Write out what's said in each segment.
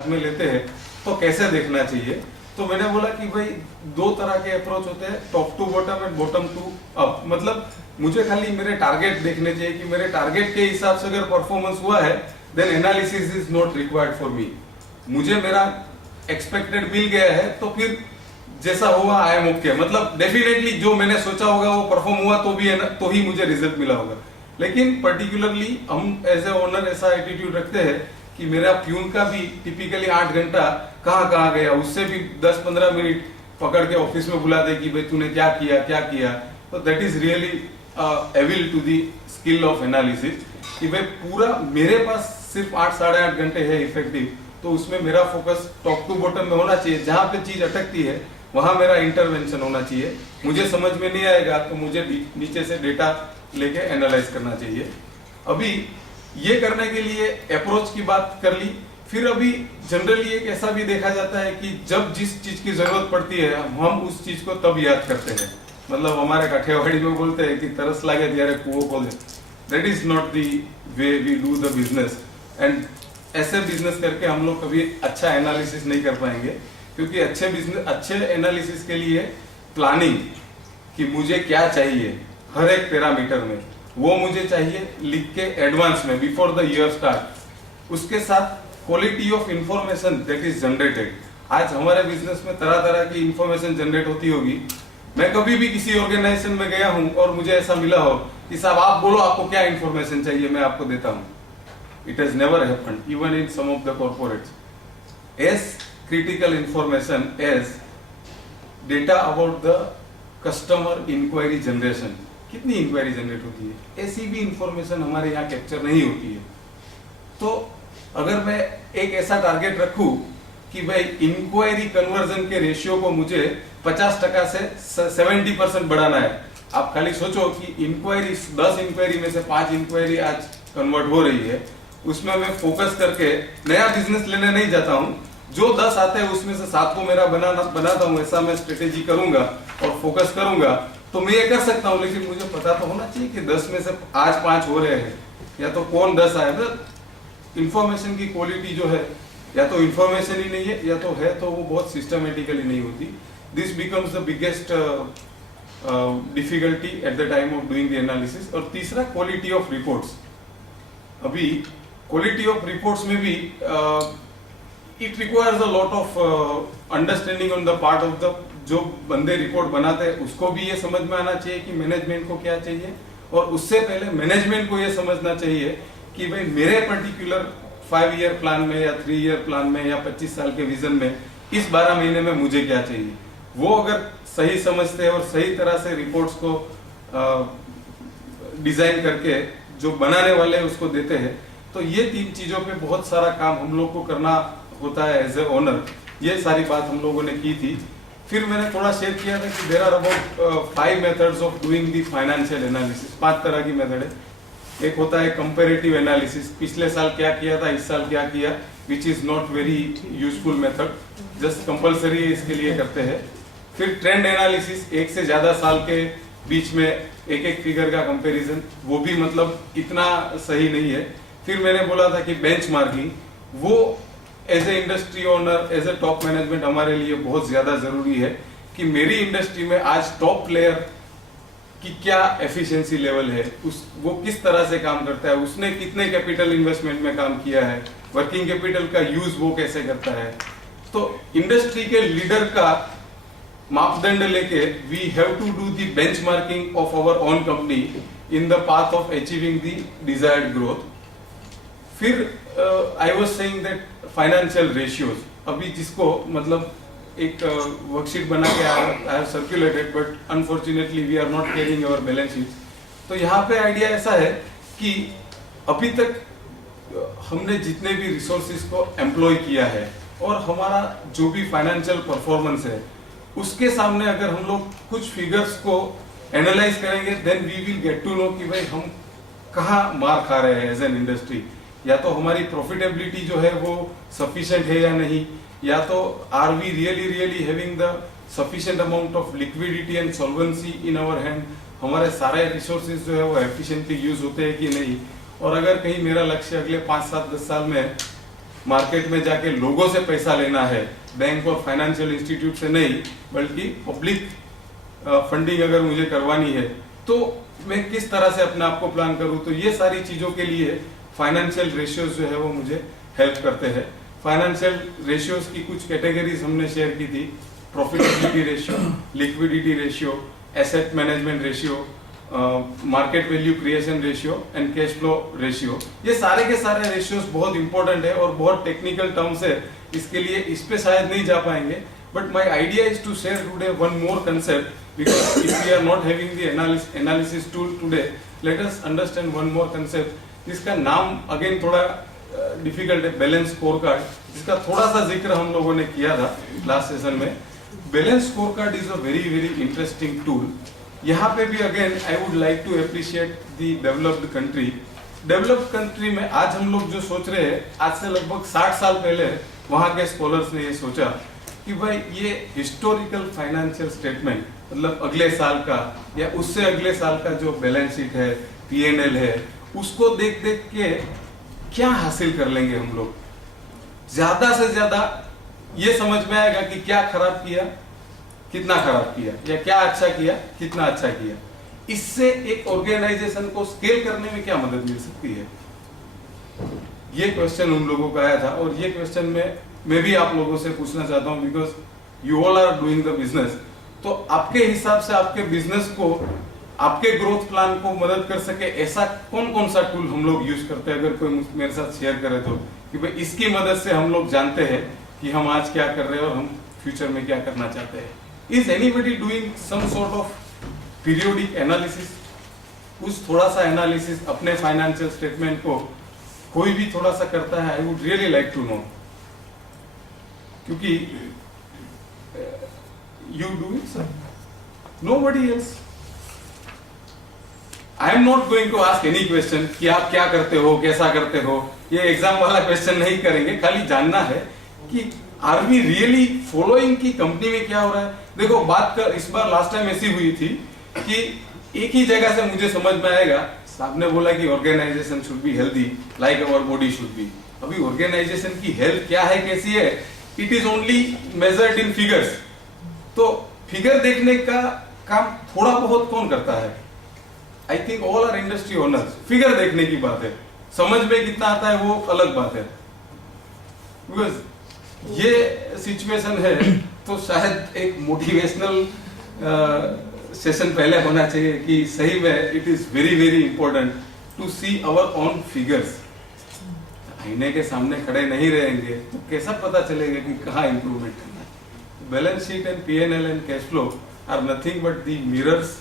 में लेते हैं तो कैसे देखना चाहिए। तो मैंने बोला कि भाई दो तरह के अप्रोच होते हैं, top to bottom and bottom to up. मतलब मुझे खाली मेरे टारगेट देखने चाहिए कि मेरे टारगेट के हिसाब से अगर परफॉर्मेंस हुआ है then analysis is not required for me. मुझे मेरा एक्सपेक्टेड मिल गया है तो फिर जैसा हुआ आई एम ओके। मतलब डेफिनेटली जो मैंने सोचा होगा वो परफॉर्म हुआ तो ही मुझे रिजल्ट मिला होगा। लेकिन पर्टिकुलरली हम एज ए ओनर ऐसा एटीट्यूड रखते हैं कि मेरा प्यून का भी टिपिकली 8 घंटा कहाँ गया, उससे भी 10-15 मिनट पकड़ के ऑफिस में बुला दे कि भाई तूने क्या किया। तो that is really evil to the skill of analysis कि भाई पूरा मेरे पास सिर्फ 8-8.5 घंटे है इफेक्टिव, तो उसमें मेरा फोकस टॉप टू बॉटम में होना चाहिए। जहां पे चीज अटकती है वहां मेरा इंटरवेंशन होना चाहिए। मुझे समझ में नहीं आएगा तो मुझे नीचे से डेटा लेके एनालाइज करना चाहिए। अभी ये करने के लिए अप्रोच की बात कर ली। फिर अभी जनरली एक ऐसा भी देखा जाता है कि जब जिस चीज की जरूरत पड़ती है हम उस चीज को तब याद करते हैं। मतलब हमारे काठियावाड़ी में बोलते हैं कि तरस लागे त्यारे कुओं खोल दे। That is not the way we do the business. And ऐसे बिजनेस करके हम लोग कभी अच्छा एनालिसिस नहीं कर पाएंगे, क्योंकि अच्छे एनालिसिस के लिए प्लानिंग कि मुझे क्या चाहिए हर एक पैरामीटर में वो मुझे चाहिए लिख के एडवांस में बिफोर द ईयर स्टार्ट। उसके साथ quality of information that is generated. आज हमारे बिजनेस में तरह तरह की इंफॉर्मेशन जनरेट होती होगी। मैं कभी भी किसी ऑर्गेनाइजेशन में गया हूं और मुझे ऐसा मिला हो कि साहब आप बोलो आपको क्या इंफॉर्मेशन चाहिए मैं आपको देता हूं। It has never happened even in some of the corporates. As critical information as data about the customer enquiry generation. कितनी इंक्वायरी जनरेट होती है, ऐसी भी इंफॉर्मेशन हमारे यहाँ कैप्चर नहीं होती है। तो अगर मैं एक ऐसा टारगेट रखूं कि भाई इंक्वायरी कन्वर्जन के रेशियो को मुझे 50% से 70% बढ़ाना है। आप खाली सोचो कि इंक्वायरी 10 इंक्वायरी में से 5 इंक्वायरी आज कन्वर्ट हो रही है, उसमें मैं फोकस करके नया बिजनेस लेने नहीं जाता हूं। जो 10 आते हैं उसमें से 7 को मेरा बनाता हूं। ऐसा मैं स्ट्रेटेजी करूंगा और फोकस करूंगा तो मैं ये कर सकता हूं। लेकिन मुझे पता तो होना चाहिए कि 10 में से आज 5 हो रहे हैं, या तो कौन 10 आए। इंफॉर्मेशन की क्वालिटी जो है या तो इंफॉर्मेशन ही नहीं है या तो है तो वो बहुत सिस्टमेटिकली नहीं होती। This becomes the biggest difficulty at the time of doing the analysis. और तीसरा क्वालिटी ऑफ रिपोर्ट्स। अभी क्वालिटी ऑफ रिपोर्ट्स में भी it requires a lot of understanding on the part of the जो बंदे रिपोर्ट बनाते हैं उसको भी ये समझ में आना चाहिए कि मैनेजमेंट को क्या चाहिए, और उससे पहले मैनेजमेंट को ये समझना चाहिए कि भाई मेरे पर्टिकुलर 5 ईयर प्लान में या 3 ईयर प्लान में या 25 साल के विजन में इस 12 महीने में मुझे क्या चाहिए। वो अगर सही समझते हैं और सही तरह से रिपोर्ट्स को डिजाइन करके जो बनाने वाले हैं उसको देते हैं, तो ये 3 चीजों पे बहुत सारा काम हम लोग को करना होता है एज ए ओनर। ये सारी बात हम लोगों ने की थी। फिर मैंने थोड़ा शेयर किया था कि there are about 5 methods of doing the financial analysis. 5 तरह की मेथड है। एक होता है कंपैरेटिव एनालिसिस, पिछले साल क्या किया था इस साल क्या किया, which is not very useful method, just compulsory इसके लिए करते हैं। फिर ट्रेंड एनालिसिस, एक से ज्यादा साल के बीच में एक फिगर का कंपैरिजन, वो भी मतलब इतना सही नहीं है। फिर मैंने बोला था कि बेंचमार्किंग, वो as a industry owner as a top management हमारे लिए बहुत ज्यादा जरूरी है कि मेरी इंडस्ट्री में आज टॉप प्लेयर की क्या एफिशिएंसी लेवल है, वो किस तरह से काम करता है, उसने कितने कैपिटल इन्वेस्टमेंट में काम किया है, वर्किंग कैपिटल का यूज वो कैसे करता है। तो इंडस्ट्री के लीडर का मापदंड लेके we have to do the benchmarking of our own company in the path of achieving the desired growth. फिर I was saying that financial ratios, अभी जिसको मतलब एक वर्कशीट बना के I have circulated, but unfortunately we are not carrying our balance sheet. तो यहाँ पे आइडिया ऐसा है कि अभी तक हमने जितने भी रिसोर्सेज को एम्प्लॉय किया है और हमारा जो भी फाइनेंशियल परफॉर्मेंस है उसके सामने अगर हम लोग कुछ फिगर्स को एनालाइज करेंगे then we will get to know कि भाई हम कहाँ मार खा रहे हैं एज एन इंडस्ट्री। या तो हमारी प्रॉफिटेबिलिटी जो है वो सफिशिएंट है या नहीं, या तो are we really having the sufficient amount of liquidity and solvency in our hand. हमारे सारे रिसोर्सेज जो है वो एफिशिएंटली यूज होते हैं कि नहीं। और अगर कहीं मेरा लक्ष्य अगले 5, 7, 10 साल में मार्केट में जाके लोगों से पैसा लेना है, बैंक और फाइनेंशियल इंस्टीट्यूट से नहीं, बल्कि पब्लिक फंडिंग अगर मुझे करवानी है तो मैं किस तरह से अपने आप को प्लान करूं। तो ये सारी चीजों के लिए फाइनेंशियल रेशियोज जो है वो मुझे हेल्प करते हैं। फाइनेंशियल रेशियोज की कुछ कैटेगरीज हमने शेयर की थी, profitability ratio, liquidity ratio, asset management ratio, market value creation ratio and cash flow ratio. ये सारे के सारे रेशियोज बहुत इंपॉर्टेंट है और बहुत टेक्निकल टर्म्स है, इसके लिए इस पे शायद नहीं जा पाएंगे। But my idea is to share today one more concept, because if we are not having the analysis tool today, let us understand one more concept जिसका नाम अगेन थोड़ा डिफिकल्ट है, बैलेंस स्कोर कार्ड, जिसका थोड़ा सा जिक्र हम लोगों ने किया था लास्ट सेशन में। Balance score card is a very very interesting tool. यहाँ पे भी again I would like to appreciate the developed country. Developed country में आज हम लोग जो सोच रहे हैं, आज से लगभग 60 साल पहले वहाँ के स्कॉलर्स ने ये सोचा कि भाई ये हिस्टोरिकल फाइनेंशियल स्टेटमेंट, मतलब अगले साल का या उससे अगले साल का जो बैलेंस शीट है, पीएनएल है, उसको देख देख के क्या हासिल कर लेंगे हम लोग। ज्यादा से ज्यादा ये समझ में आएगा कि क्या खराब किया, कितना खराब किया, या क्या अच्छा किया, कितना अच्छा किया। इससे एक ऑर्गेनाइजेशन को स्केल करने में क्या मदद मिल सकती है, ये क्वेश्चन उन लोगों का आया था। और ये क्वेश्चन में मैं भी आप लोगों से पूछना चाहता हूं, because you all are doing the business. तो आपके हिसाब से आपके बिजनेस को, आपके ग्रोथ प्लान को मदद कर सके ऐसा कौन कौन सा टूल हम लोग यूज करते हैं, अगर कोई मेरे साथ शेयर करे तो, कि भाई इसकी मदद से हम लोग जानते हैं कि हम आज क्या कर रहे हैं और हम फ्यूचर में क्या करना चाहते हैं। Is anybody doing some sort of periodic analysis? कुछ थोड़ा सा एनालिसिस अपने फाइनेंशियल स्टेटमेंट को कोई भी थोड़ा सा करता है? I would really like to know, क्योंकि you do it, sir. Nobody else. I am not going to ask any question कि आप क्या करते हो, कैसा करते हो। ये एग्जाम वाला क्वेश्चन नहीं करेंगे, खाली जानना है कि आर वी रियली फॉलोइंग की कंपनी में क्या हो रहा है। देखो बात कर, इस बार लास्ट टाइम ऐसी हुई थी कि एक ही जगह से मुझे समझ में आएगा, साहब ने बोला कि organisation should be healthy like our body should be. अभी ऑर्गेनाइजेशन की हेल्थ क्या है, कैसी है, it is only measured in figures. तो फिगर देखने का काम थोड़ा बहुत कौन करता है? I think all are industry owners. Figure देखने की बात है, समझ में कितना आता है वो अलग बात है। बिकॉज ये सिचुएशन है तो शायद एक मोटिवेशनल सेशन पहले होना चाहिए कि सही में it is very very important to see our own figures. आईने के सामने खड़े नहीं रहेंगे तो कैसा पता चलेगा कि कहाँ इंप्रूवमेंट करना है। Balance sheet and PNL and cash flow are nothing but the mirrors,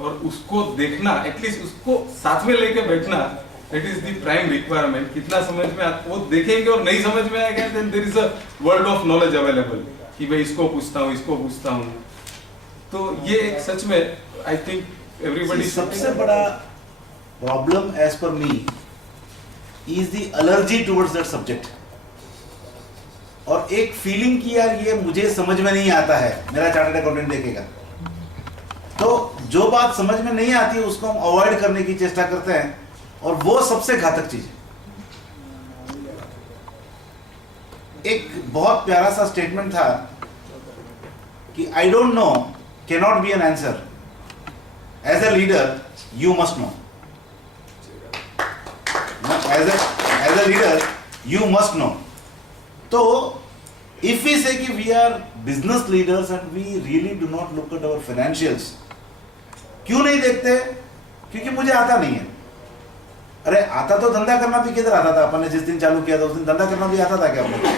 और उसको देखना, एटलीस्ट उसको साथ में लेके बैठना, that is the prime requirement. कितना समझ में आता वो देखेंगे, और नहीं समझ में आएगा then there is a world of knowledge available कि भाई इसको पूछता हूँ, इसको पूछता हूँ। तो ये एक सच में आई थिंक एवरीबॉडी, सबसे बड़ा problem as per me is the allergy towards that subject, और एक फीलिंग कि यार ये मुझे समझ में नहीं आता है, मेरा चार्टर्ड अकाउंटेंट देखेगा। तो जो बात समझ में नहीं आती है उसको हम अवॉइड करने की चेष्टा करते हैं, और वो सबसे घातक चीज है। एक बहुत प्यारा सा स्टेटमेंट था कि I don't know can not be an answer, as a leader you must know. As a leader you must know. तो if we say कि we are business leaders and we really do not look at our financials, क्यों नहीं देखते? क्योंकि मुझे आता नहीं है। अरे आता तो धंधा करना भी किधर आता था? अपन ने जिस दिन चालू किया था उस दिन धंधा करना भी आता था क्या अपने को?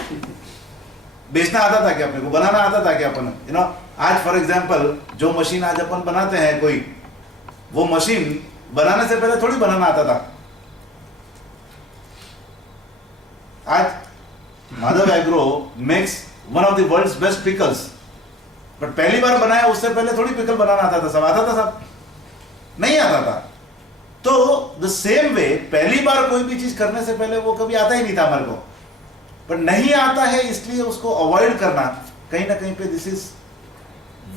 बेचना आता था क्या अपने को? बनाना आता था क्या अपन? यू नो, आज फॉर एग्जांपल जो मशीन आज अपन बनाते हैं कोई, वो मशीन बनाने से पहले थोड़ी बनाना आता था। आज Madhav agro makes one of the world's best pickles, but पहली बार बनाया उससे पहले थोड़ी पिकल बनाना आता था? सब आता था? सब नहीं आता था। तो द सेम वे पहली बार कोई भी चीज करने से पहले वो कभी आता ही नहीं था हमारे को, पर नहीं आता है इसलिए उसको अवॉइड करना कहीं ना कहीं पे this is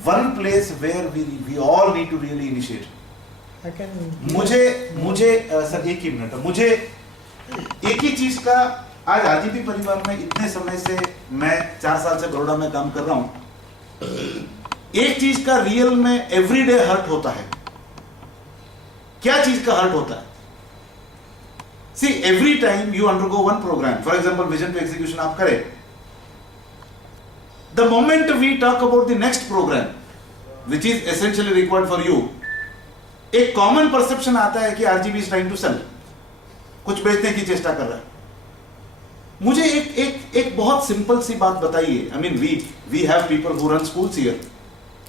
one place where we all need to really initiate. मुझे सर एक ही मिनट, मुझे एक ही चीज का आज आरजीपी परिवार में इतने समय से, मैं 4 साल से बड़ौदा में काम कर रहा हूं, एक चीज का रियल में एवरीडे हर्ट होता है। क्या चीज का हर्ट होता है? See, every time you undergo one program, for example vision to execution आप करें, the moment we talk about the next program which is essentially required for you, एक कॉमन परसेप्शन आता है कि RGB is trying to sell, कुछ बेचने की चेष्टा कर रहा है। मुझे एक बहुत सिंपल सी बात बताइए। I mean we have people who run schools here,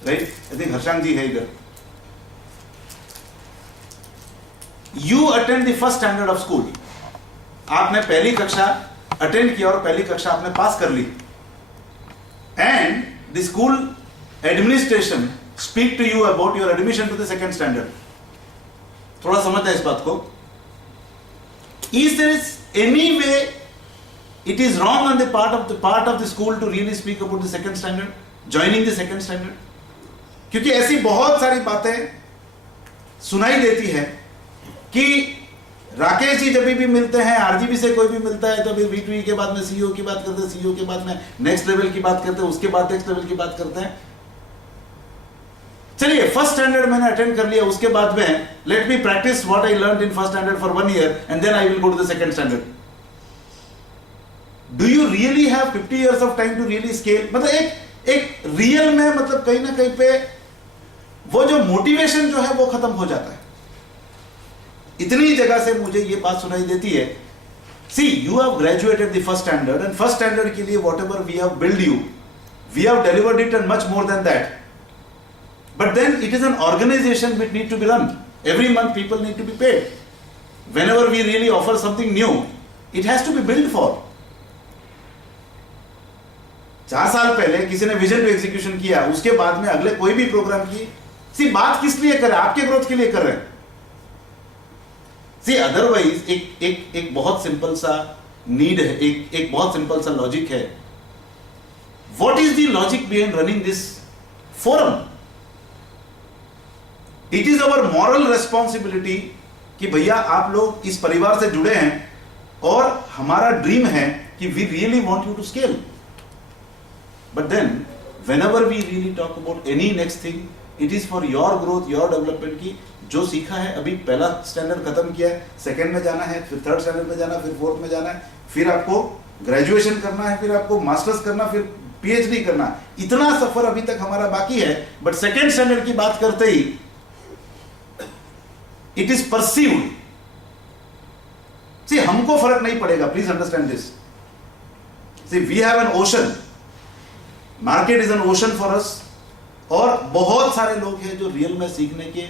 right? I think Harshang ji है इधर। You attend the first standard of school, आपने पहली कक्षा अटेंड किया और पहली कक्षा आपने पास कर ली, and the school administration speak to you about your admission to the second standard. थोड़ा समझता है इस बात को? Is there is any way it is wrong on the part of the school to really speak about the second standard, joining the second standard? क्योंकि ऐसी बहुत सारी बातें सुनाई देती है कि राकेश जी जब भी मिलते हैं, आरजीबी से कोई भी मिलता है तो फिर V2E के बाद में सीईओ की बात करते हैं, सीईओ के बाद में नेक्स्ट लेवल की बात करते हैं, उसके बाद नेक्स्ट लेवल की बात करते हैं। चलिए, फर्स्ट स्टैंडर्ड मैंने अटेंड कर लिया, उसके बाद में let me practise what I learned in first standard for 1 year and then I will go to the second standard. Do you really have 50 years of time to really scale? मतलब एक real में, मतलब कहीं ना कहीं पे वो जो मोटिवेशन जो है वो खत्म हो जाता है। इतनी जगह से मुझे ये बात सुनाई देती है, see, you have graduated the first standard and first standard के लिए whatever we have built you, we have delivered it and much more than that. But then it is an organization which need to be run. Every month people need to be paid. Whenever we really offer something new, it has to be built for. 4 साल पहले किसी ने vision to execution किया, उसके बाद में अगले कोई भी प्रोग्राम की, सी बात किस लिए कर रहे हैं? आपके ग्रोथ के लिए कर रहे हैं। सी अदरवाइज एक बहुत सिंपल सा नीड है, एक बहुत सिंपल सा लॉजिक है। What is the logic behind running this forum? It is our moral responsibility कि भैया आप लोग इस परिवार से जुड़े हैं और हमारा ड्रीम है कि we really want you to scale. But then, whenever we really talk about any next thing, it is for your growth, your development की जो सीखा है, अभी पहला स्टैंडर्ड खत्म किया है, सेकंड में जाना है, फिर थर्ड स्टैंडर्ड में जाना है, फिर फोर्थ में जाना है, फिर आपको ग्रेजुएशन करना है, फिर आपको मास्टर्स करना, फिर पीएचडी करना। इतना सफर अभी तक हमारा बाकी है, बट सेकंड स्टैंडर्ड की बात करते ही इट इज परसीव्ड। सी, हमको फर्क नहीं पड़ेगा, please understand this. See, we have an ocean, market is an ocean for us, और बहुत सारे लोग हैं जो रियल में सीखने के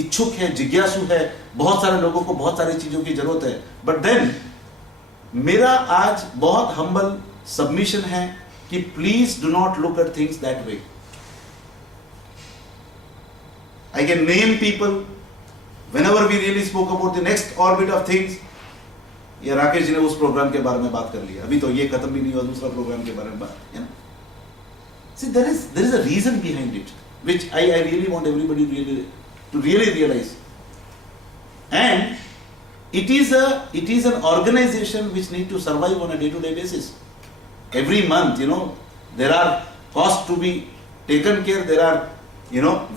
इच्छुक है, जिज्ञासु है, बहुत सारे लोगों को बहुत सारी चीजों की जरूरत है। बट देन मेरा आज बहुत हम्बल सबमिशन है कि please do not look at things that way. I can name people whenever we really spoke about the next orbit of things. ये राकेश जी ने उस प्रोग्राम के बारे में बात कर लिया, अभी तो ये खत्म भी नहीं हुआ, दूसरा प्रोग्राम के बारे में बात, है ना? See, there is a reason behind it, which I really want everybody to really realize. And it is an organization which need to survive on a day-to-day basis. Every month, there are costs to be taken care. There are,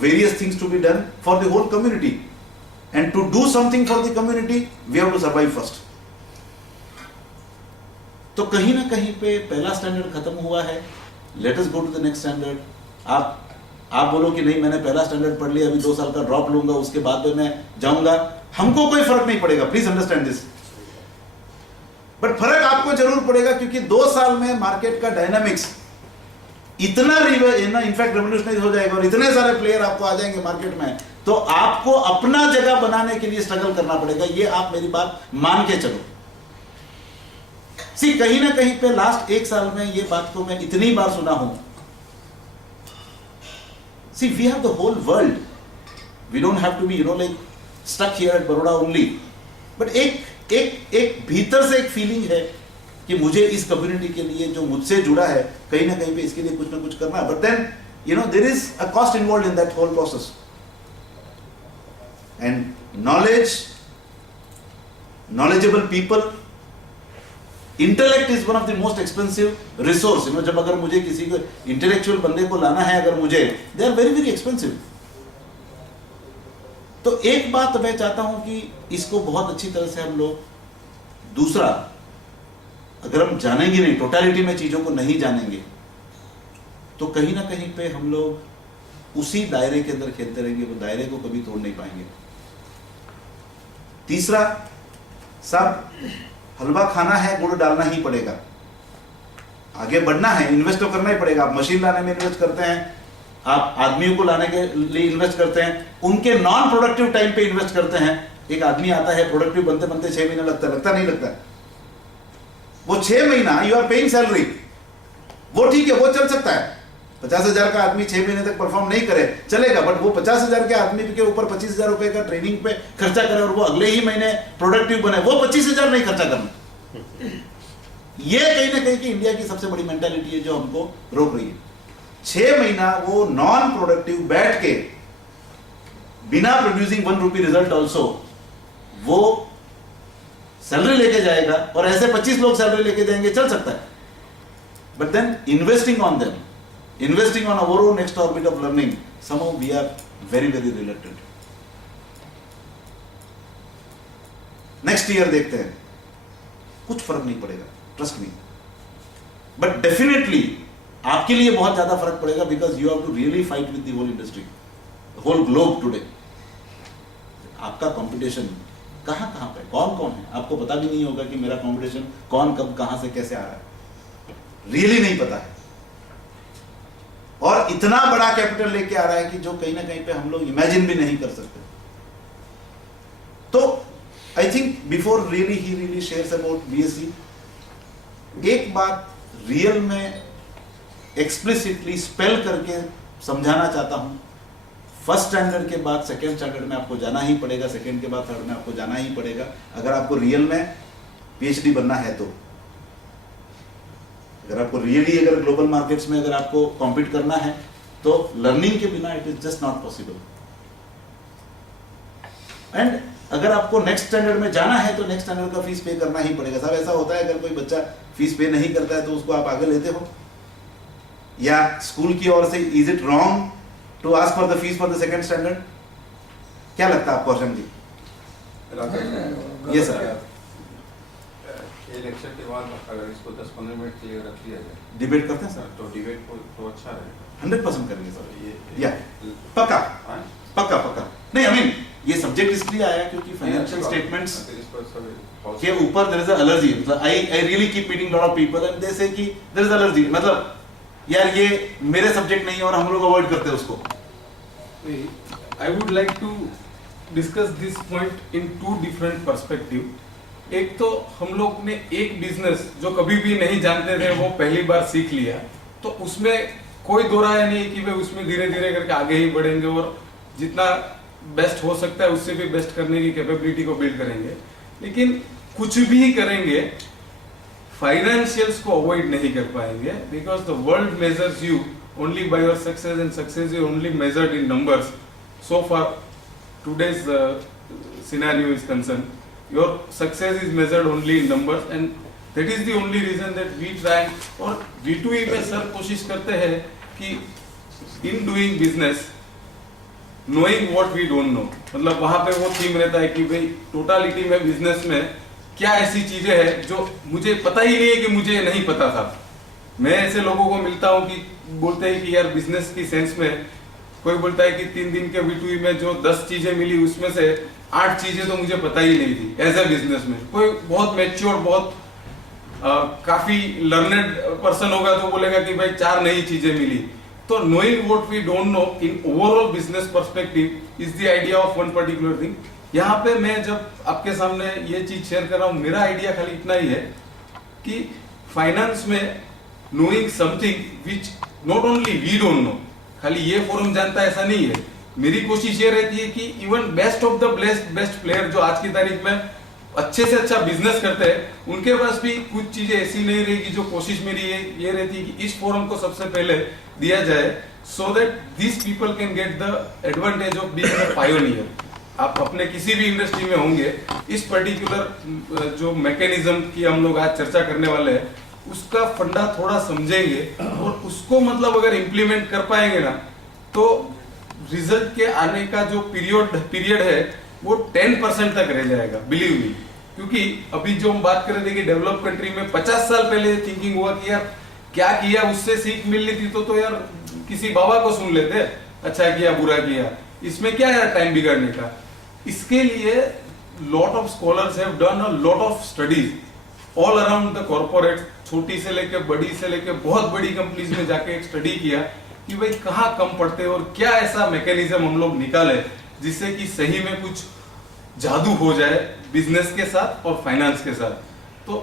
various things to be done for the whole community. And to do something for the community, we have to survive first. तो कहीं ना कहीं पे पहला standard खत्म हुआ है, let us go to the next standard. आप बोलो कि नहीं, मैंने पहला स्टैंडर्ड पढ़ लिया, अभी 2 साल का ड्रॉप लूंगा, उसके बाद में मैं जाऊंगा, हमको कोई फर्क नहीं पड़ेगा, प्लीज अंडरस्टैंड दिस। बट फर्क आपको जरूर पड़ेगा, क्योंकि 2 साल में मार्केट का डायनामिक्स इतना इनफैक्ट रेवोल्यूशनरी हो जाएगा और इतने सारे प्लेयर आपको आ जाएंगे मार्केट में, तो आपको अपना जगह बनाने के लिए स्ट्रगल करना पड़ेगा। ये आप मेरी बात मान के चलो। सी, कहीं ना कहीं पे लास्ट 1 साल में ये बात को मैं इतनी बार सुना हूं। See, we have the whole world, we don't have to be like stuck here at Baroda only. But एक भीतर से एक फीलिंग है कि मुझे इस कम्युनिटी के लिए जो मुझसे जुड़ा है, कहीं ना कहीं पे इसके लिए कुछ ना कुछ करना है। But then there is a cost involve in that whole process, and knowledgeable people intellect is one of the most expensive resource. जब अगर मुझे किसी को इंटेलेक्चुअल बंदे को लाना है, अगर मुझे, they are very very expensive. तो एक बात मैं चाहता हूं कि इसको बहुत अच्छी तरह से हम लोग, दूसरा अगर हम जानेंगे नहीं, टोटलिटी में चीजों को नहीं जानेंगे, तो कहीं ना कहीं पे हम लोग उसी दायरे के अंदर खेलते रहेंगे, वो दायरे को कभी तोड़ नहीं पाएंगे। तीसरा, साहब हलवा खाना है, गुड़ डालना ही पड़ेगा। आगे बढ़ना है, इन्वेस्ट तो करना ही पड़ेगा। आप मशीन लाने में इन्वेस्ट करते हैं, आप आदमियों को लाने के लिए इन्वेस्ट करते हैं, उनके नॉन प्रोडक्टिव टाइम पे इन्वेस्ट करते हैं। एक आदमी आता है, प्रोडक्टिव बनते बनते 6 महीना लगता नहीं लगता। वो 6 महीना यू आर पेइंग सैलरी, वो ठीक है, वो चल सकता है। 50,000 का आदमी 6 महीने तक परफॉर्म नहीं करे चलेगा, बट वो 50,000 के आदमी के ऊपर 25,000 रुपए का ट्रेनिंग पे खर्चा करे और वो अगले ही महीने प्रोडक्टिव बने, वो 25,000 नहीं खर्चा करना। ये कहीं ना कहीं की इंडिया की सबसे बड़ी मेंटालिटी है जो हमको रोक रही है। 6 महीना वो नॉन प्रोडक्टिव बैठ के बिना प्रोड्यूसिंग 1 रुपी रिजल्ट ऑल्सो वो सैलरी लेके जाएगा, और ऐसे 25 लोग सैलरी लेके जाएंगे, चल सकता है। But then investing on them, investing on our own next orbit of learning, somehow we are very very reluctant. Next year देखते हैं, कुछ फर्क नहीं पड़ेगा, ट्रस्ट मी, बट डेफिनेटली आपके लिए बहुत ज्यादा फर्क पड़ेगा, because you have to really fight with the whole industry, whole globe today. आपका कंपटीशन कहां पे, कौन कौन है, आपको पता भी नहीं होगा कि मेरा कंपटीशन कौन कब कहां से कैसे आ रहा है, रियली नहीं पता है। और इतना बड़ा कैपिटल लेके आ रहा है कि जो कहीं ना कहीं पे हम लोग इमेजिन भी नहीं कर सकते। तो I think before really he really shares about BSc, एक बात रियल में एक्सप्लिसिटली स्पेल करके समझाना चाहता हूं। फर्स्ट स्टैंडर्ड के बाद सेकेंड स्टैंडर्ड में आपको जाना ही पड़ेगा, सेकेंड के बाद थर्ड में आपको जाना ही पड़ेगा, अगर आपको रियल में पीएचडी बनना है तो। अगर आपको रियली, अगर ग्लोबल मार्केट्स में अगर आपको कॉम्पीट करना है, तो लर्निंग के बिना it is just not possible. And अगर आपको नेक्स्ट स्टैंडर्ड में जाना है तो नेक्स्ट स्टैंडर्ड का फीस पे करना ही पड़ेगा। साहब ऐसा होता है, अगर कोई बच्चा फीस पे नहीं करता है तो उसको आप आगे लेते हो, या स्कूल की ओर से is it wrong to ask for the fees for the second standard? क्या लगता है आपको हर्षम जी? ये सर ये लेक्चर के बाद अगर इसको 10-15 मिनट के लिए रख लिया जाए, डिबेट करते हैं सर, तो डिबेट को तो अच्छा रहेगा। 100% करेंगे सर, ये या पक्का हाँ? पक्का पक्का। नहीं, आई मीन ये सब्जेक्ट इसलिए आया क्योंकि फाइनेंशियल स्टेटमेंट्स के ऊपर देयर इज अ एलर्जी। मतलब I really keep meeting lot of people and they say कि देयर इज एलर्जी, मतलब यार ये मेरे सब्जेक्ट नहीं है और हम लोग अवॉइड करते हैं उसको। I would like to discuss this point in 2 different perspective. एक तो हम लोग ने एक बिजनेस जो कभी भी नहीं जानते थे वो पहली बार सीख लिया, तो उसमें कोई दो राय नहीं कि भाई उसमें धीरे धीरे करके आगे ही बढ़ेंगे और जितना बेस्ट हो सकता है उससे भी बेस्ट करने की कैपेबिलिटी को बिल्ड करेंगे। लेकिन कुछ भी करेंगे फाइनेंशियल्स को अवॉइड नहीं कर पाएंगे, because the world measures you only by your success, and success is only measured in numbers. So far today's scenario is concerned, your success is measured only in numbers, and that is the only reason that we try, और V2E में sir कोशिश करते हैं कि in doing business knowing what we don't know, मतलब वहाँ पे वो थीम रहता है कि भाई टोटालिटी में बिजनेस में क्या ऐसी चीजें हैं जो मुझे पता ही नहीं है कि मुझे नहीं पता था। मैं ऐसे लोगों को मिलता हूँ कि बोलते हैं कि यार बिजनेस की सेंस में, कोई बोलता है कि 3 दिन के V2E में जो 10 चीजें मिली उसमें से 8 चीजें तो मुझे पता ही नहीं थी एज ए बिजनेसमैन। कोई बहुत मैच्योर, बहुत काफी लर्नेड पर्सन होगा तो बोलेगा कि भाई 4 नई चीजें मिली। तो knowing what we don't know in overall business perspective is the idea of one particular thing. यहाँ पे मैं जब आपके सामने ये चीज शेयर कर रहा हूँ, मेरा आइडिया खाली इतना ही है कि फाइनेंस में knowing something which not only we don't know, खाली ये फोरम जानता है ऐसा नहीं है। मेरी कोशिश ये रहती है कि even best of the best player जो आज की तारीख में अच्छे से अच्छा बिजनेस करते हैं, उनके पास भी कुछ चीजें ऐसी नहीं रहेगी। जो कोशिश मेरी ये रहती है कि इस फोरम को सबसे पहले दिया जाए, so that this people can get the advantage of being a pioneer. आप अपने किसी भी इंडस्ट्री में होंगे, इस पर्टिकुलर जो मैकेनिज्म की हम लोग आज चर्चा करने वाले हैं, उसका फंडा थोड़ा समझेंगे और उसको मतलब अगर इम्प्लीमेंट कर पाएंगे ना, तो रिजल्ट के आने का जो पीरियड है वो 10% तक रह जाएगा, बिलीव मी। क्योंकि अभी जो हम बात कर रहे थे कि डेवलप कंट्री में 50 साल पहले थिंकिंग हुआ कि यार क्या किया, उससे सीख मिलनी थी तो यार किसी बाबा को सुन लेते, अच्छा किया बुरा किया, इसमें क्या है टाइम बिगाड़ने का। इसके लिए lot of scholars have done a lot of studies all around the corporate, छोटी से लेके बड़ी से लेके बहुत बड़ी कंपनीज में जाके एक स्टडी किया कि भाई कहाँ कम पड़ते हैं और क्या ऐसा मैकेनिज्म हम लोग निकाले जिससे कि सही में कुछ जादू हो जाए बिजनेस के साथ और फाइनेंस के साथ। तो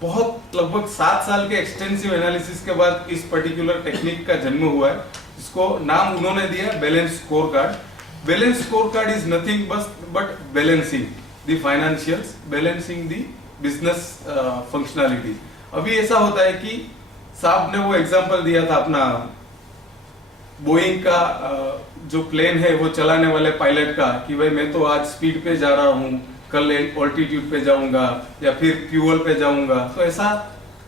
बहुत लगभग 7 साल के एक्सटेंसिव एनालिसिस के बाद इस पर्टिकुलर टेक्निक का जन्म हुआ है। इसको नाम उन्होंने दिया balance score card. Balance score card is nothing but balancing the financials, balancing the business functionality. अभी ऐसा होता है कि साहब ने वो एग्जांपल दिया था अपना बोइंग का जो प्लेन है वो चलाने वाले पायलट का, कि भाई मैं तो आज स्पीड पे जा रहा हूँ, कल ऑल्टीट्यूड पे जाऊंगा या फिर फ्यूअल पे जाऊंगा। तो ऐसा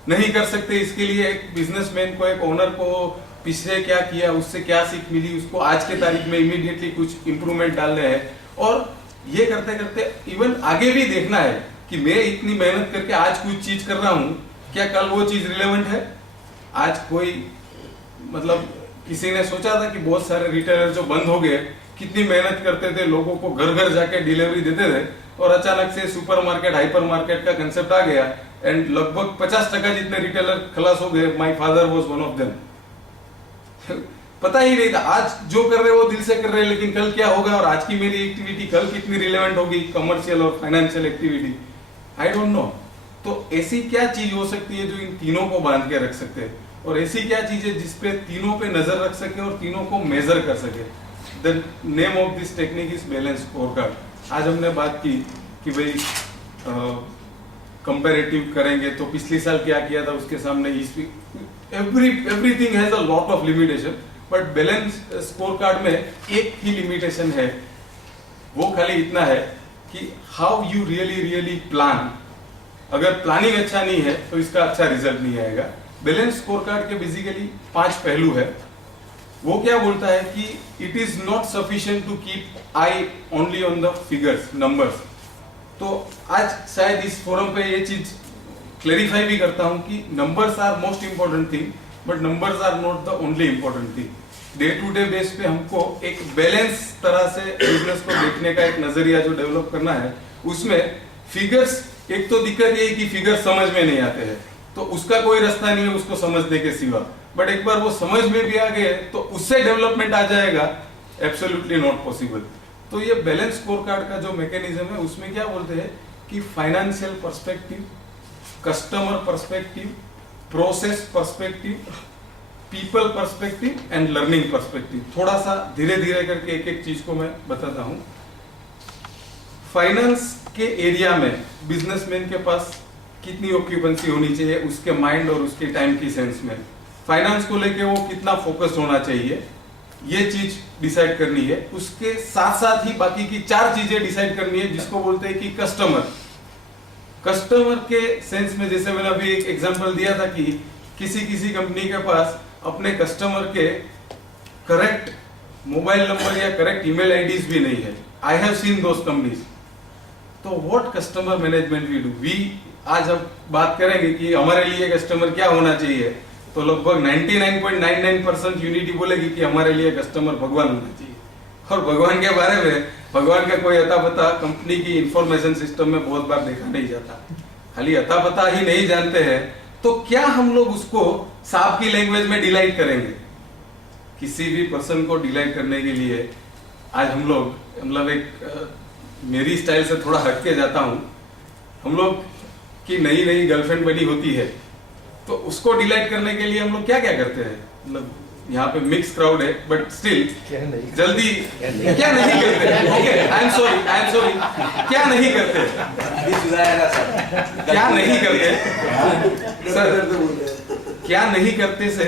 नहीं कर सकते। इसके लिए एक बिजनेसमैन को, एक ओनर को पिछले क्या किया, उससे क्या सीख मिली, उसको आज के तारीख में इमीडिएटली कुछ इंप्रूवमेंट डालने हैं। और ये करते करते इवन आगे भी देखना है कि मैं इतनी मेहनत करके आज कुछ चीज कर रहा हूँ, क्या कल वो चीज रिलेवेंट है। आज कोई मतलब किसी ने सोचा था कि बहुत सारे रिटेलर जो बंद हो गए, कितनी मेहनत करते थे, लोगों को घर घर जाके डिलीवरी देते थे, और अचानक से सुपरमार्केट, हाइपर मार्केट का कंसेप्ट आ गया एंड लगभग 50% जितने रिटेलर खलास हो गए। My father was one of them. पता ही नहीं था, आज जो कर रहे वो दिल से कर रहे, लेकिन कल क्या होगा और आज की मेरी एक्टिविटी कल कितनी रिलेवेंट होगी, कमर्शियल और financial activity, I don't no. तो ऐसी क्या चीज हो सकती है जो इन तीनों को बांध के रख सकते हैं, और ऐसी क्या चीज है जिसपे तीनों पे नजर रख सके और तीनों को मेजर कर सके। The name of this technique is balance score card. आज हमने बात की कि भाई कंपैरेटिव करेंगे तो पिछले साल क्या किया था उसके सामने everything has a lot of limitation, but balance score card में एक ही लिमिटेशन है, वो खाली इतना है कि हाउ यू रियली प्लान। अगर प्लानिंग अच्छा नहीं है तो इसका अच्छा रिजल्ट नहीं आएगा। बैलेंस स्कोर कार्ड के बेसिकली 5 पहलू है। वो क्या बोलता है कि it is not sufficient to keep eye only on the figures, numbers. तो आज शायद इस फोरम पे ये चीज क्लेरिफाई भी करता हूं कि numbers are most important thing, but numbers are not the only important thing. Day to day base पे हमको एक बैलेंस तरह से बिजनेस को देखने का एक नजरिया जो डेवलप करना है, उसमें फिगर्स, एक तो दिक्कत ये है कि फिगर्स समझ में नहीं आते हैं, तो उसका कोई रास्ता नहीं है उसको समझने के सिवा। बट एक बार वो समझ में भी आ गए तो उससे डेवलपमेंट आ जाएगा, एब्सोल्युटली नॉट पॉसिबल। तो ये बैलेंस स्कोर कार्ड का जो मैकेनिज्म है उसमें क्या बोलते हैं कि financial perspective, customer perspective, process perspective, people perspective and learning perspective. थोड़ा सा धीरे धीरे करके एक एक चीज को मैं बताता हूं। फाइनेंस के एरिया में बिजनेसमैन के पास कितनी ऑक्यूपेंसी होनी चाहिए उसके माइंड और उसके टाइम की सेंस में, फाइनेंस को लेके वो कितना फोकस्ड होना चाहिए, ये चीज डिसाइड करनी है। उसके साथ साथ ही बाकी की 4 चीजें डिसाइड करनी है, जिसको बोलते हैं कि कस्टमर के सेंस में। जैसे मैंने अभी एक एग्जांपल दिया था कि किसी कंपनी के पास अपने कस्टमर के करेक्ट मोबाइल नंबर या करेक्ट ईमेल आईडीज भी नहीं है। I have seen those companies. तो what customer management we do, आज हम बात करेंगे कि हमारे लिए कस्टमर क्या होना चाहिए, तो लगभग 99.99% यूनिटी बोलेगी कि हमारे लिए कस्टमर भगवान होना चाहिए। और भगवान के बारे में, भगवान का कोई अता पता कंपनी की इंफॉर्मेशन सिस्टम में बहुत बार देखा नहीं जाता। खाली अता पता ही नहीं जानते हैं तो क्या हम लोग उसको सांप की लैंग्वेज में डिलाइट करेंगे। किसी भी पर्सन को डिलाइट करने के लिए आज हम लोग, मतलब एक मेरी स्टाइल से थोड़ा हट के जाता हूं, हम लोग की नई गर्लफ्रेंड बनी होती है तो उसको डिलाइट करने के लिए हम लोग क्या क्या करते हैं। मतलब यहाँ पे मिक्स क्राउड है बट स्टिल जल्दी क्या नहीं करते। ओके, आई एम सॉरी, क्या नहीं करते, क्या नहीं करते सर, क्या नहीं करते से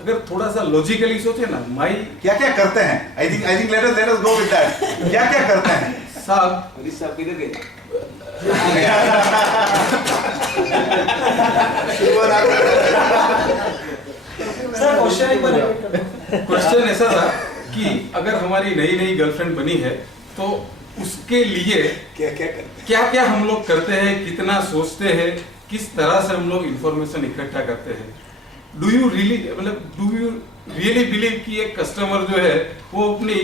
अगर थोड़ा सा लॉजिकली सोचे ना, माई क्या क्या करते हैं? I think late us go with that. क्या क्या करते हैं साहब? सब किधर गए? सर क्वेश्चन एक बार repeat करो। क्वेश्चन ऐसा था कि अगर हमारी नई नई गर्लफ्रेंड बनी है तो उसके लिए क्या क्या करते क्या क्या हम लोग करते हैं, कितना सोचते हैं, किस तरह से हम लोग इंफॉर्मेशन इकट्ठा करते हैं? डू यू रियली बिलीव कि एक कस्टमर जो है वो अपनी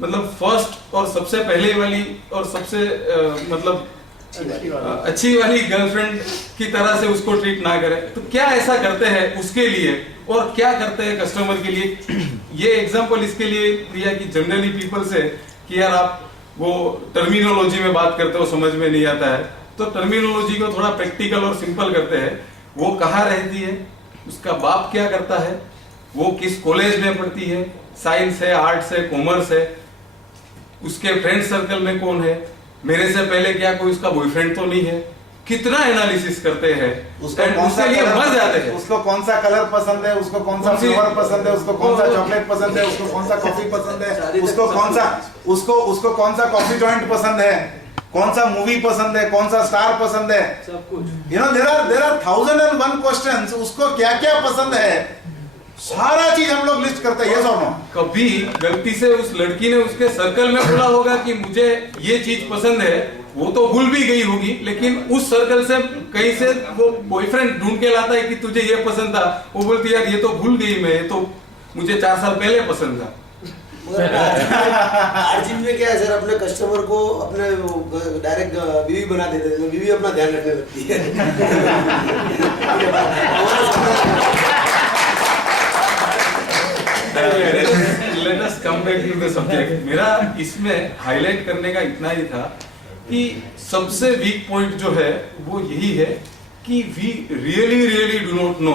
मतलब फर्स्ट और सबसे पहले वाली और सबसे मतलब अच्छी वाली गर्लफ्रेंड की तरह से उसको ट्रीट ना करे? तो क्या ऐसा करते हैं उसके लिए और क्या करते हैं कस्टमर के लिए? ये एग्जांपल इसके लिए दिया कि जनरली पीपल से कि यार आप वो टर्मिनोलॉजी में बात करते हो, समझ में नहीं आता है, तो टर्मिनोलॉजी को थोड़ा प्रैक्टिकल और सिंपल करते हैं। वो कहाँ रहती है, उसका बाप क्या करता है, वो किस कॉलेज में पढ़ती है, साइंस है, आर्ट्स है, कॉमर्स है, उसके फ्रेंड सर्कल में कौन है, मेरे से पहले क्या कोई उसका बॉयफ्रेंड तो नहीं है, कितना एनालिसिस करते हैं उसके लिए मर जाते हैं। उसको कौन सा कलर पसंद है, उसको कौन सा फ्लेवर पसंद है, उसको कौन सा चॉकलेट पसंद है, उसको कौन सा कॉफी पसंद है, उसको कौन सा कॉफी जॉइंट पसंद है, कौन सा मूवी पसंद है, कौन सा स्टार पसंद है, सब कुछ। You know there are 1001 questions. उसको क्या क्या पसंद है सारा चीज हम लोग लिस्ट करते हैं। यस और नो? कभी गलती से उस लड़की ने उसके सर्कल में बोला होगा कि मुझे ये चीज पसंद है, वो तो भूल भी गई होगी, लेकिन उस सर्कल से कहीं से वो बॉयफ्रेंड ढूंढ के लाता है कि तुझे ये पसंद था, वो बोलती यार ये तो भूल गई मैं, ये तो मुझे 4 साल पहले पसंद था। अर्जुन में क्या है सर, अपने कस्टमर को अपने डायरेक्ट बीवी बना देते हैं, तो बीवी अपना ध्यान रखने लगती है। Let us come back to the subject। मेरा इसमें हाईलाइट करने का इतना ही था कि सबसे वीक पॉइंट जो है वो यही है कि we really do not know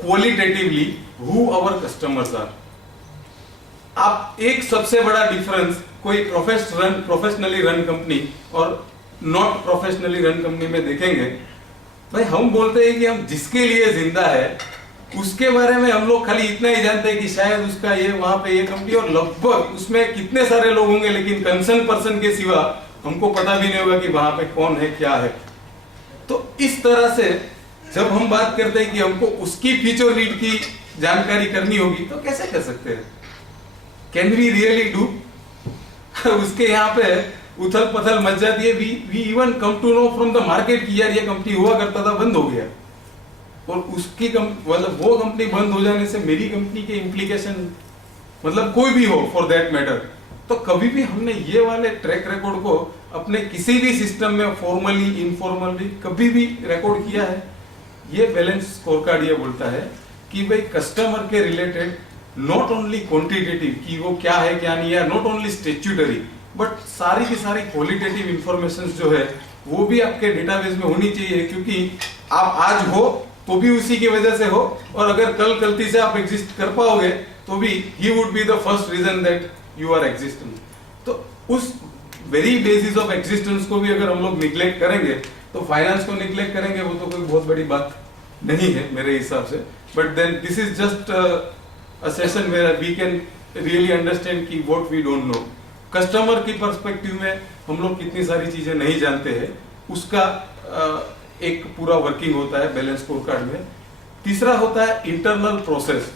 qualitatively who our customers are. आप एक सबसे बड़ा डिफरेंस कोई प्रोफेशनली रन कंपनी और नॉट प्रोफेशनली रन कंपनी में देखेंगे। भाई हम बोलते हैं कि हम जिसके लिए जिंदा है उसके बारे में हम लोग खाली इतना ही जानते हैं कि शायद उसका ये वहां पे ये कंपनी, और लगभग उसमें कितने सारे लोग होंगे लेकिन कंसर्न पर्सन के सिवा हमको पता भी नहीं होगा कि वहां पे कौन है, क्या है। तो इस तरह से जब हम बात करते हैं कि हमको उसकी फीचर नीड की जानकारी करनी होगी तो कैसे कर सकते हैं? Can we really do? उसके यहाँ पे उथल पथल मच जाती है। We even come to know from the market कि यार ये कंपनी हुआ करता था, बंद हो गया, और उसकी मतलब वो कंपनी बंद हो जाने से मेरी कंपनी के इम्प्लीकेशन मतलब कोई भी हो फॉर दैट मैटर। तो कभी भी हमने ये वाले ट्रैक रिकॉर्ड को अपने किसी भी सिस्टम में फॉर्मली इनफॉर्मली कभी भी रिकॉर्ड किया है? ये बैलेंस स्कोर कार्ड ये बोलता है कि भाई कस्टमर के रिलेटेड नॉट ओनली क्वांटिटेटिव कि वो क्या है क्या नहीं है, नॉट ओनली स्टेच्यूटरी, बट सारी की सारी क्वालिटेटिव इंफॉर्मेशन जो है वो भी आपके डेटाबेस में होनी चाहिए, क्योंकि आप आज हो तो भी उसी की वजह से हो, और अगर कल गलती से आप एग्जिस्ट कर पाओगे तो भी he would be the first reason that you are existing. तो उस वेरी बेसिस ऑफ एग्जिस्टेंस को भी अगर हम लोग निग्लेक्ट करेंगे तो फाइनेंस को निग्लेक्ट करेंगे, वो तो कोई बहुत बड़ी बात नहीं है मेरे हिसाब से। But then this is just a session where we can really understand कि what we don't know. Customer की पर्सपेक्टिव में हम लोग कितनी सारी चीजें नहीं जानते हैं, उसका एक पूरा वर्किंग होता है बैलेंस स्कोर कार्ड में। तीसरा होता है इंटरनल प्रोसेस।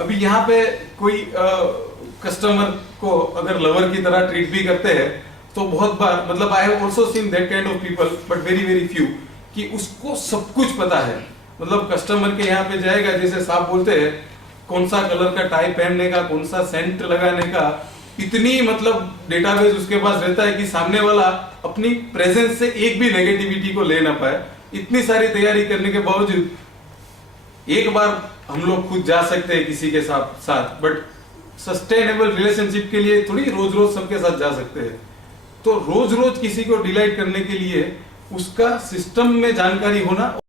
अभी यहाँ पे कोई कस्टमर को अगर लवर की तरह ट्रीट भी करते हैं तो बहुत बार मतलब I have also seen that kind of people, but very few, कि उसको सब कुछ पता है। मतलब कस्टमर के यहाँ पे जाएगा, जैसे साहब बोलते हैं कौन सा कलर का टाई पहनने का, कौन सा सेंट लगाने का, इतनी मतलब डेटाबेस उसके पास रहता है कि सामने वाला अपनी प्रेजेंस से एक भी नेगेटिविटी को ले ना पाए। इतनी सारी तैयारी करने के बावजूद एक बार हम लोग खुद जा सकते हैं किसी के साथ, बट सस्टेनेबल रिलेशनशिप के लिए थोड़ी रोज रोज सबके साथ जा सकते हैं। तो रोज रोज किसी को डिलाइट करने के लिए उसका सिस्टम में जानकारी होना